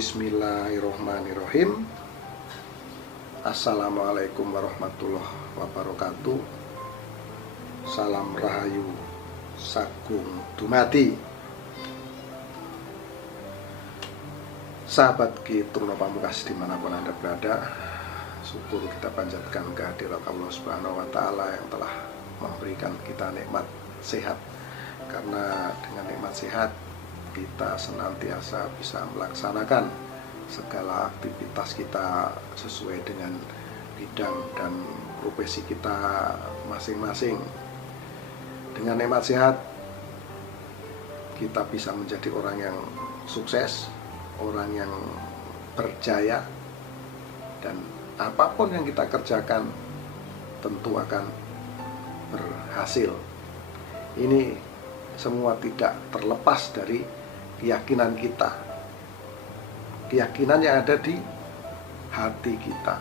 Bismillahirrohmanirrohim. Assalamualaikum warahmatullahi wabarakatuh. Salam rahayu sagung dumadi. Sahabat Ki Truno Pamungkas dimanapun Anda berada, syukur kita panjatkan kehadirat Allah Subhanahu wa Ta'ala yang telah memberikan kita nikmat sehat. Karena dengan nikmat sehat kita senantiasa bisa melaksanakan segala aktivitas kita sesuai dengan bidang dan profesi kita masing-masing. Dengan nikmat sehat kita bisa menjadi orang yang sukses, orang yang berjaya, dan apapun yang kita kerjakan tentu akan berhasil. Ini semua tidak terlepas dari keyakinan kita, keyakinan yang ada di hati kita.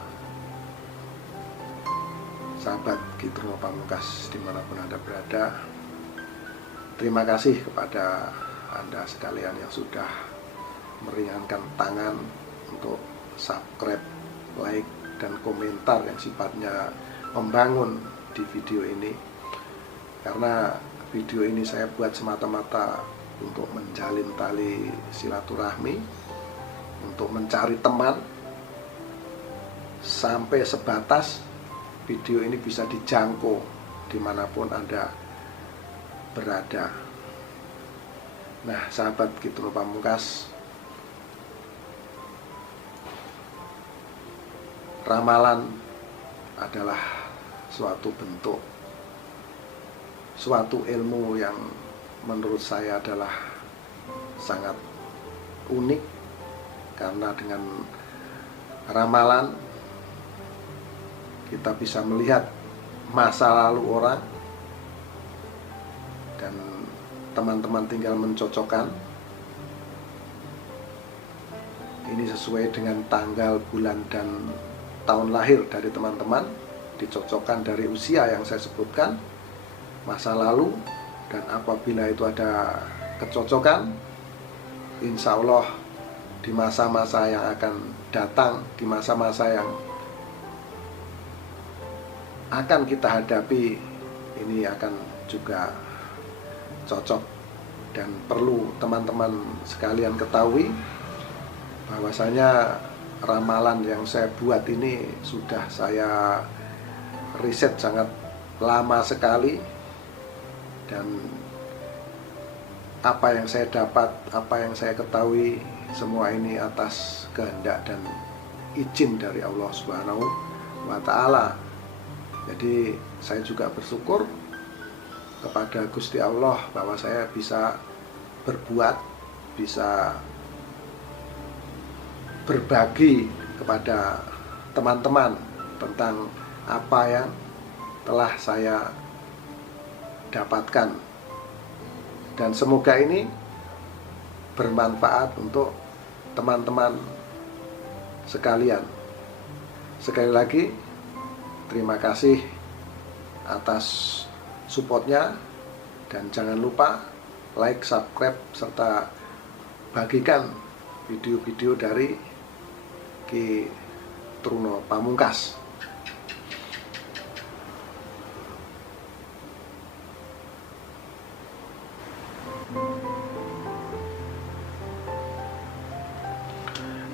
Sahabat Ki Truno Pamungkas dimanapun Anda berada, terima kasih kepada Anda sekalian yang sudah meringankan tangan untuk subscribe, like, dan komentar yang sifatnya membangun di video ini. Karena video ini saya buat semata-mata untuk menjalin tali silaturahmi, untuk mencari teman, sampai sebatas video ini bisa dijangkau dimanapun Anda berada. Nah, sahabat Ki Truno Pamungkas, ramalan adalah suatu bentuk, suatu ilmu yang menurut saya adalah sangat unik. Karena dengan ramalan kita bisa melihat masa lalu orang, dan teman-teman tinggal mencocokkan ini sesuai dengan tanggal, bulan, dan tahun lahir dari teman-teman, dicocokkan dari usia yang saya sebutkan, masa lalu, dan apabila itu ada kecocokan, insya Allah di masa-masa yang akan datang, di masa-masa yang akan kita hadapi, ini akan juga cocok. Dan perlu teman-teman sekalian ketahui bahwasanya ramalan yang saya buat ini sudah saya riset sangat lama sekali, dan apa yang saya dapat, apa yang saya ketahui, semua ini atas kehendak dan izin dari Allah Subhanahu wa Ta'ala. Jadi saya juga bersyukur kepada Gusti Allah bahwa saya bisa berbuat, bisa berbagi kepada teman-teman tentang apa yang telah saya dapatkan, dan semoga ini bermanfaat untuk teman-teman sekalian. Sekali lagi terima kasih atas supportnya, dan jangan lupa like, subscribe, serta bagikan video-video dari Ki Truno Pamungkas.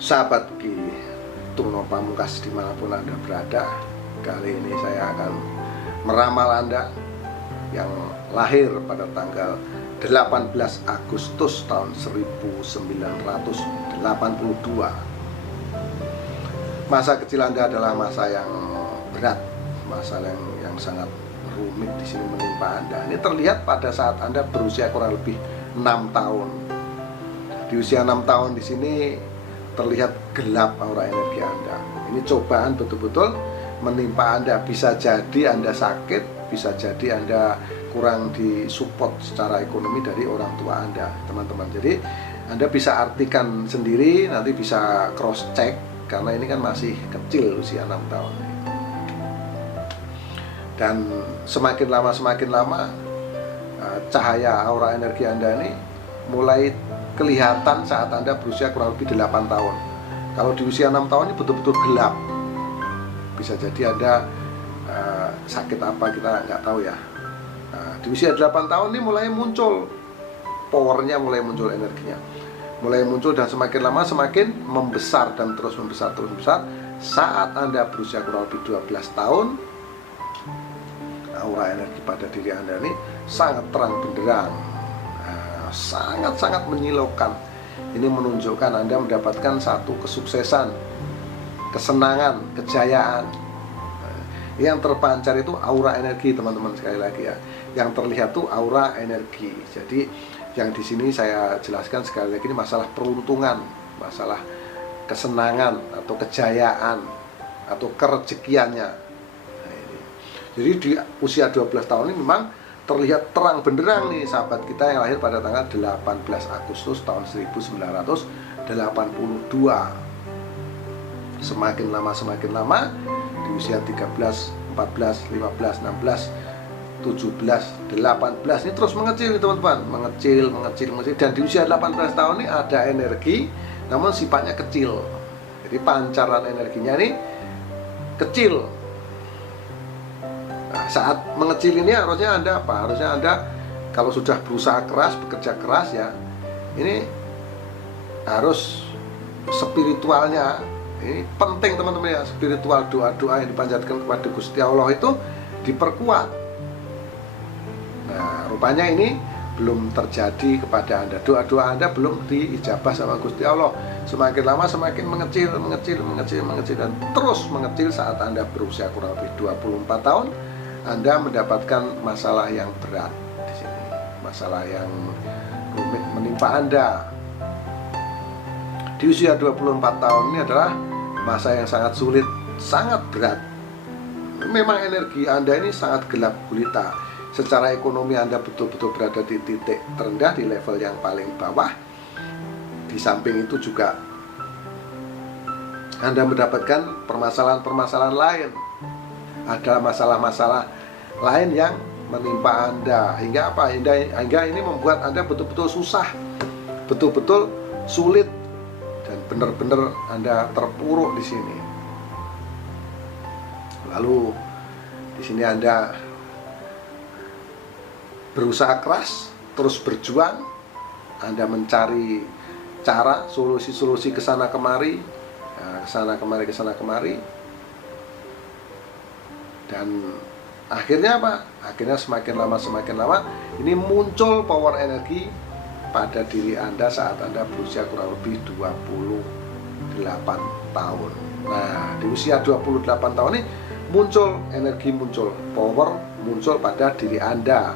Sahabat Ki Truno Pamungkas dimanapun Anda berada, kali ini saya akan meramal Anda yang lahir pada tanggal 18 Agustus tahun 1982. Masa kecil Anda adalah masa yang berat, masa yang sangat rumit di sini menimpa Anda. Ini terlihat pada saat Anda berusia kurang lebih 6 tahun. Di usia 6 tahun di sini terlihat gelap aura energi Anda. Ini cobaan betul-betul menimpa Anda. Bisa jadi Anda sakit, bisa jadi Anda kurang disupport secara ekonomi dari orang tua Anda, teman-teman. Jadi Anda bisa artikan sendiri, nanti bisa cross check, karena ini kan masih kecil, usia 6 tahun. Dan semakin lama cahaya aura energi Anda ini mulai kelihatan saat Anda berusia kurang lebih 8 tahun. Kalau di usia 6 tahun ini betul-betul gelap. Bisa jadi Anda sakit apa kita nggak tahu ya. Di usia 8 tahun ini mulai muncul powernya, mulai muncul energinya, mulai muncul, dan semakin lama semakin membesar dan terus membesar. Saat Anda berusia kurang lebih 12 tahun, aura energi pada diri Anda ini sangat terang benderang, sangat-sangat menyilaukan. Ini menunjukkan Anda mendapatkan satu kesuksesan, kesenangan, kejayaan. Yang terpancar itu aura energi, teman-teman, sekali lagi ya. Yang terlihat itu aura energi. Jadi yang di sini saya jelaskan sekali lagi, ini masalah peruntungan, masalah kesenangan atau kejayaan atau kerezekiannya. Jadi di usia 12 tahun ini memang terlihat terang benderang nih sahabat kita yang lahir pada tanggal 18 Agustus tahun 1982. Semakin lama di usia 13, 14, 15, 16, 17, 18 ini terus mengecil, teman-teman, mengecil, dan di usia 18 tahun ini ada energi namun sifatnya kecil. Jadi pancaran energinya ini kecil. Nah, saat mengecil ini harusnya Anda apa? Harusnya Anda kalau sudah berusaha keras, bekerja keras ya, ini harus spiritualnya ini penting, teman-teman ya. Spiritual, doa-doa yang dipanjatkan kepada Gusti Allah itu diperkuat. Nah, rupanya ini belum terjadi kepada Anda. Doa-doa Anda belum diijabah sama Gusti Allah. Semakin lama semakin mengecil, dan terus mengecil. Saat Anda berusia kurang lebih 24 tahun, Anda mendapatkan masalah yang berat di sini. Masalah yang rumit menimpa Anda. Di usia 24 tahun ini adalah masa yang sangat sulit, sangat berat. Memang energi Anda ini sangat gelap gulita. Secara ekonomi Anda betul-betul berada di titik terendah, di level yang paling bawah. Di samping itu juga Anda mendapatkan permasalahan-permasalahan lain. Ada masalah-masalah lain yang menimpa Anda. Hingga apa? Hingga ini membuat Anda betul-betul susah, betul-betul sulit, dan benar-benar Anda terpuruk di sini. Lalu di sini Anda berusaha keras, terus berjuang. Anda mencari cara, solusi-solusi kesana kemari, kesana kemari, dan akhirnya apa? Akhirnya semakin lama ini muncul power energi pada diri Anda saat Anda berusia kurang lebih 28 tahun. Nah, di usia 28 tahun ini muncul energi, muncul power, muncul pada diri Anda.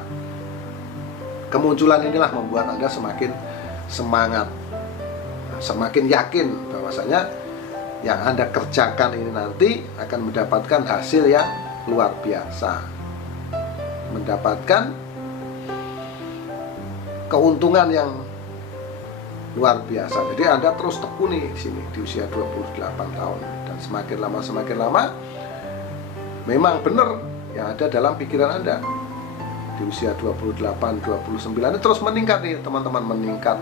Kemunculan inilah membuat Anda semakin semangat, semakin yakin bahwasanya yang Anda kerjakan ini nanti akan mendapatkan hasil yang luar biasa, mendapatkan keuntungan yang luar biasa. Jadi Anda terus tekuni di sini di usia 28 tahun, dan semakin lama memang benar yang ada dalam pikiran Anda. Di usia 28, 29 ini terus meningkat nih, teman-teman, meningkat,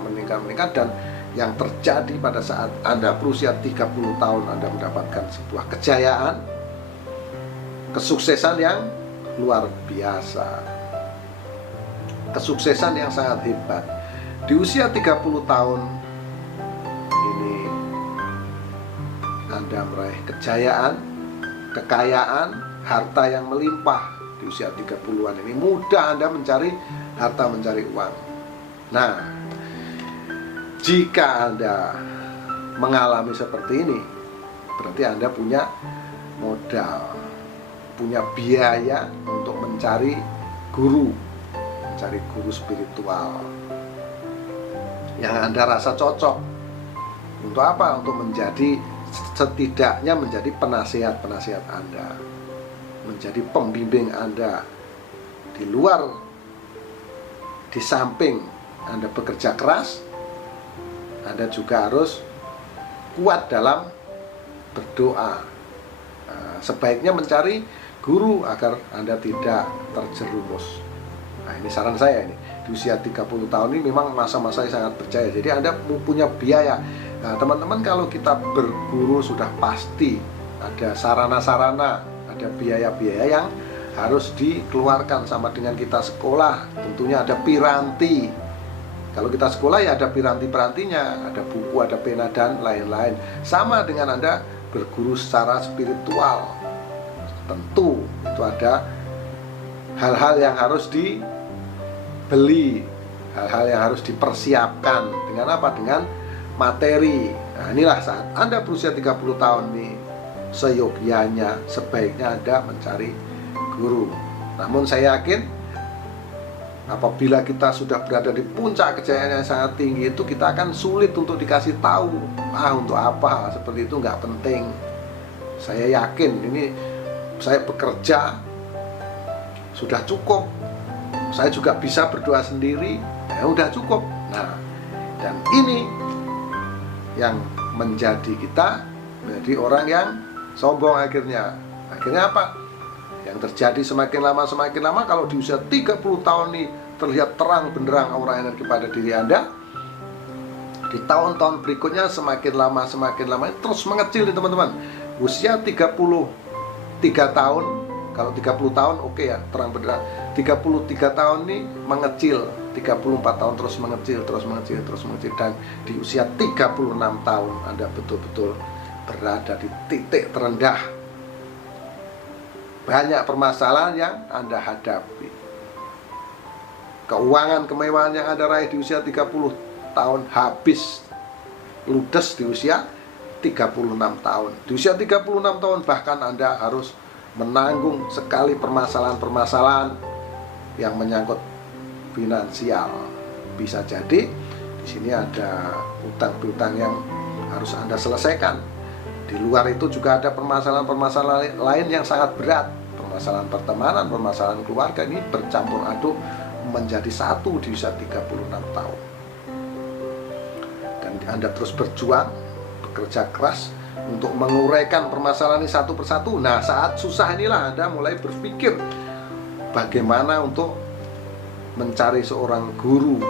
dan yang terjadi pada saat Anda berusia 30 tahun, Anda mendapatkan sebuah kejayaan, kesuksesan yang luar biasa, kesuksesan yang sangat hebat. Di usia 30 tahun ini Anda meraih kejayaan, kekayaan, harta yang melimpah. Di usia 30-an ini mudah Anda mencari harta, mencari uang. Nah, jika Anda mengalami seperti ini, berarti Anda punya modal, punya biaya untuk mencari guru spiritual yang Anda rasa cocok. Untuk apa? Untuk menjadi, setidaknya menjadi penasihat Anda, menjadi pembimbing Anda. Di samping Anda bekerja keras, Anda juga harus kuat dalam berdoa. Sebaiknya mencari guru agar Anda tidak terjerumus. Nah, ini saran saya ini. di usia 30 tahun ini memang masa-masa yang sangat berjaya. Jadi Anda punya biaya. Nah, teman-teman, kalau kita berguru sudah pasti ada sarana-sarana, ada biaya-biaya yang harus dikeluarkan. Sama dengan kita sekolah, tentunya ada piranti. Kalau kita sekolah ya ada piranti-pirantinya, ada buku, ada pena, dan lain-lain. Sama dengan Anda berguru secara spiritual, tentu itu ada hal-hal yang harus dibeli, hal-hal yang harus dipersiapkan. Dengan apa? Dengan materi. Nah, inilah saat Anda berusia 30 tahun nih, seyogyanya, sebaiknya Anda mencari guru. Namun saya yakin apabila kita sudah berada di puncak kejayaan yang sangat tinggi itu, kita akan sulit untuk dikasih tahu, untuk apa, seperti itu nggak penting. Saya yakin ini, saya bekerja sudah cukup, saya juga bisa berdoa sendiri, ya udah cukup. Nah, dan ini yang menjadi kita menjadi orang yang sombong akhirnya. Akhirnya apa? Yang terjadi semakin lama kalau di usia 30 tahun ini terlihat terang benderang aura energi pada diri Anda, di tahun-tahun berikutnya semakin lama terus mengecil nih teman-teman. Usia 33 tahun, kalau 30 tahun oke ya, terang benderang. 33 tahun ini mengecil, 34 tahun terus mengecil, dan di usia 36 tahun Anda betul-betul berada di titik terendah. Banyak permasalahan yang Anda hadapi. Keuangan, kemewahan yang Anda raih di usia 30 tahun habis, ludes di usia 36 tahun. Di usia 36 tahun bahkan Anda harus menanggung sekali permasalahan-permasalahan yang menyangkut finansial. Bisa jadi di sini ada utang-piutang yang harus Anda selesaikan. Di luar itu juga ada permasalahan-permasalahan lain yang sangat berat. Permasalahan pertemanan, permasalahan keluarga, ini bercampur aduk menjadi satu di usia 36 tahun. Dan Anda terus berjuang, bekerja keras untuk menguraikan permasalahan ini satu persatu. Nah, saat susah inilah Anda mulai berpikir bagaimana untuk mencari seorang guru,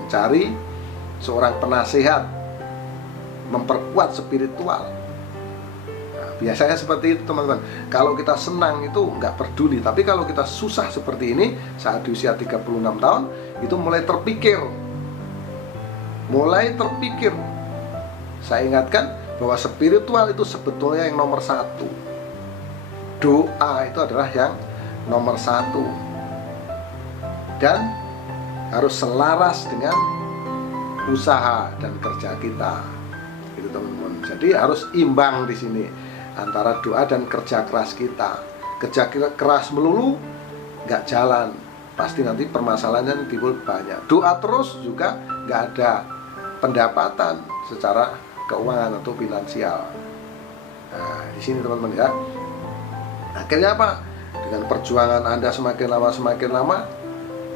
mencari seorang penasehat, memperkuat spiritual. Biasanya seperti itu teman-teman. Kalau kita senang itu nggak peduli, tapi kalau kita susah seperti ini saat di usia 36 tahun, itu mulai terpikir. Saya ingatkan bahwa spiritual itu sebetulnya yang nomor satu. Doa itu adalah yang nomor satu, dan harus selaras dengan usaha dan kerja kita. Itu teman-teman. Jadi harus imbang di sini antara doa dan kerja keras kita. Kerja keras melulu nggak jalan, pasti nanti permasalahannya timbul banyak. Doa terus juga nggak ada pendapatan secara keuangan atau finansial. Nah, di sini teman-teman ya. Akhirnya apa? Dengan perjuangan Anda semakin lama,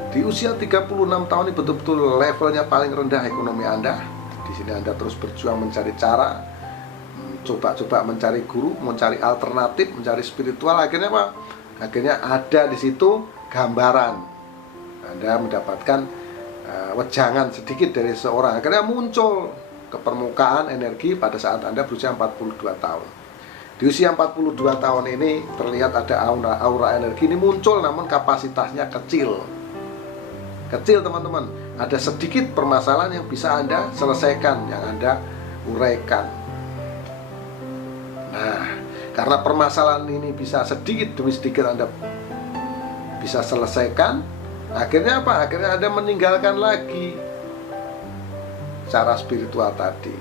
di usia 36 tahun ini betul-betul levelnya paling rendah ekonomi Anda. Di sini Anda terus berjuang mencari cara, coba mencari guru, mencari alternatif, mencari spiritual. Akhirnya apa? Akhirnya ada di situ gambaran. Anda mendapatkan wejangan sedikit dari seorang. Akhirnya muncul ke permukaan energi pada saat Anda berusia 42 tahun. Di usia 42 tahun ini terlihat ada aura energi ini muncul, namun kapasitasnya kecil. Kecil teman-teman. Ada sedikit permasalahan yang bisa Anda selesaikan, yang Anda uraikan. Nah, karena permasalahan ini bisa sedikit demi sedikit Anda bisa selesaikan, akhirnya apa? Akhirnya Anda meninggalkan lagi cara spiritual tadi.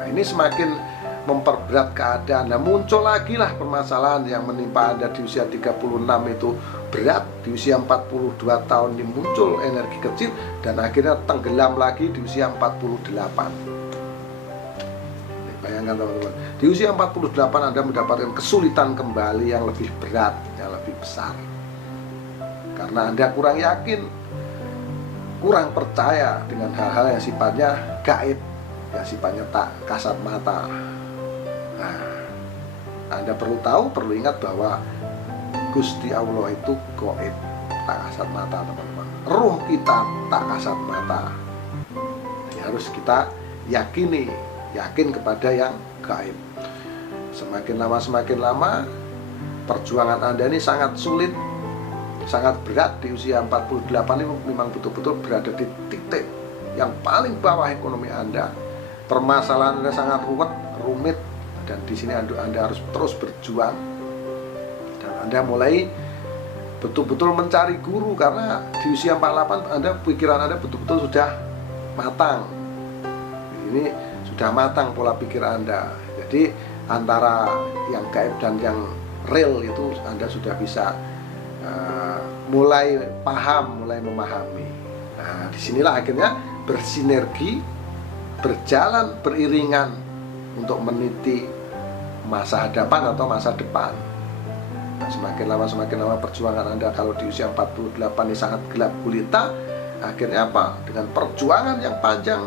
Nah, ini semakin memperberat keadaan. Nah, muncul lagi lah permasalahan yang menimpa Anda di usia 36 itu berat. Di usia 42 tahun ini muncul energi kecil, dan akhirnya tenggelam lagi di usia 48. Bayangkan teman-teman, di usia 48 Anda mendapatkan kesulitan kembali yang lebih berat, yang lebih besar. Karena Anda kurang yakin, kurang percaya dengan hal-hal yang sifatnya gaib, yang sifatnya tak kasat mata. Nah, Anda perlu tahu, perlu ingat bahwa Gusti Allah itu gaib, tak kasat mata teman-teman. ruh kita tak kasat mata. Ini harus kita yakini, yakin kepada yang gaib. Semakin lama perjuangan Anda ini sangat sulit, sangat berat. Di usia 48 ini memang betul-betul berada di titik yang paling bawah ekonomi Anda. Permasalahan Anda sangat rumit, dan di sini Anda harus terus berjuang. Dan Anda mulai betul-betul mencari guru, karena di usia 48 pikiran Anda betul-betul sudah matang. Ini sudah matang pola pikir Anda. Jadi antara yang gaib dan yang real itu Anda sudah bisa mulai paham, mulai memahami. Nah, disinilah akhirnya bersinergi, berjalan beriringan untuk meniti masa hadapan atau masa depan. Nah, semakin lama perjuangan Anda kalau di usia 48 ini sangat gelap gulita, akhirnya apa? Dengan perjuangan yang panjang,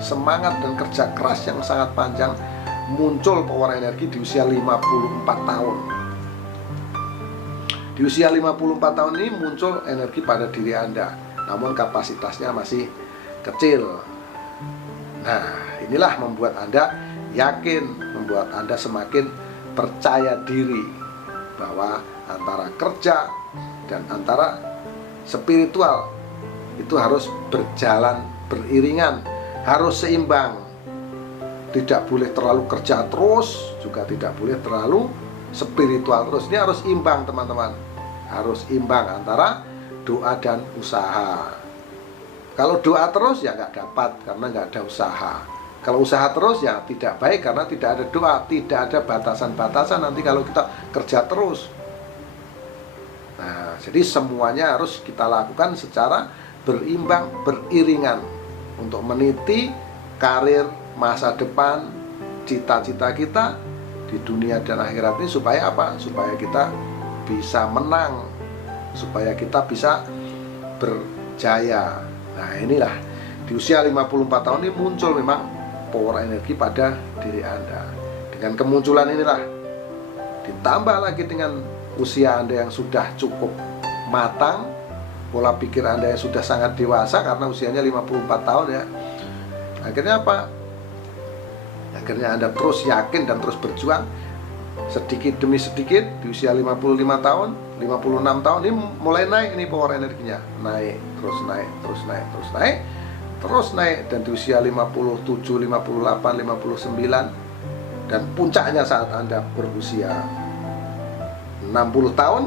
semangat dan kerja keras yang sangat panjang, muncul power energi di usia 54 tahun. Di usia 54 tahun ini muncul energi pada diri Anda, namun kapasitasnya masih kecil. Nah, inilah membuat Anda yakin, membuat Anda semakin percaya diri bahwa antara kerja dan antara spiritual itu harus berjalan beriringan, harus seimbang. Tidak boleh terlalu kerja terus, juga tidak boleh terlalu spiritual terus. Ini harus imbang, teman-teman. Harus imbang antara doa dan usaha. Kalau doa terus ya nggak dapat, karena nggak ada usaha. Kalau usaha terus ya tidak baik, karena tidak ada doa, tidak ada batasan-batasan nanti kalau kita kerja terus. Nah, jadi semuanya harus kita lakukan secara berimbang, beriringan untuk meniti karir, masa depan, cita-cita kita di dunia dan akhirat ini. Supaya apa? Supaya kita bisa menang, supaya kita bisa berjaya. Nah, inilah di usia 54 tahun ini muncul memang power energi pada diri Anda. Dengan kemunculan inilah, ditambah lagi dengan usia Anda yang sudah cukup matang, pola pikir Anda yang sudah sangat dewasa karena usianya 54 tahun ya. Akhirnya apa? Akhirnya Anda terus yakin dan terus berjuang sedikit demi sedikit. Di usia 55 tahun, 56 tahun ini mulai naik ini power energinya. Naik, terus naik, terus naik, terus naik, terus naik. Dan di usia 57, 58, 59, dan puncaknya saat Anda berusia 60 tahun,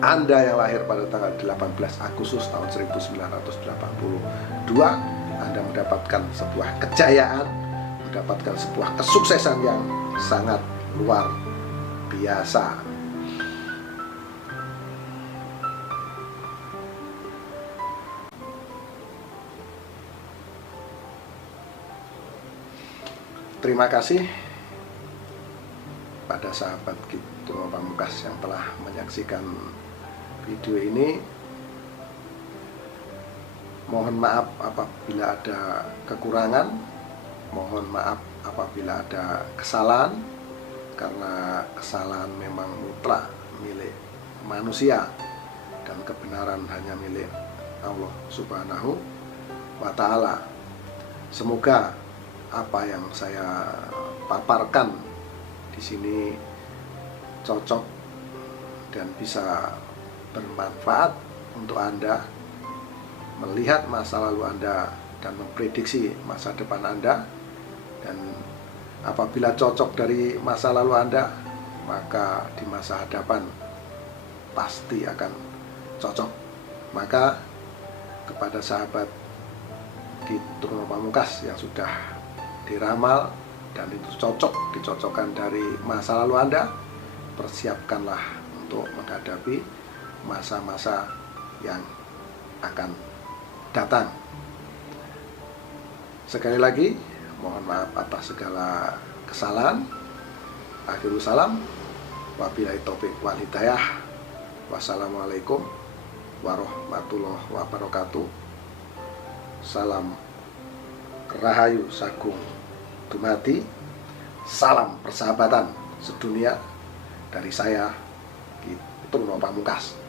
Anda yang lahir pada tanggal 18 Agustus tahun 1982, Anda mendapatkan sebuah kejayaan, mendapatkan sebuah kesuksesan yang sangat luar biasa. Terima kasih pada sahabat Gitu Pamungkas yang telah menyaksikan video ini. Mohon maaf apabila ada kekurangan, mohon maaf apabila ada kesalahan, karena kesalahan memang mutlak milik manusia dan kebenaran hanya milik Allah Subhanahu wa Ta'ala. Semoga apa yang saya paparkan di sini cocok dan bisa bermanfaat untuk Anda melihat masa lalu Anda dan memprediksi masa depan Anda. Dan apabila cocok dari masa lalu Anda, maka di masa hadapan pasti akan cocok. Maka kepada sahabat Gitu Pamungkas yang sudah diramal dan itu dicocokkan dari masa lalu Anda, persiapkanlah untuk menghadapi masa-masa yang akan datang. Sekali lagi, mohon maaf atas segala kesalahan. Akhirul salam, wabillahi taufik wal hidayah. Wassalamualaikum warahmatullahi wabarakatuh. Salam Rahayu Sagung Dumadi. Salam persahabatan sedunia dari saya, Gitu Pamungkas.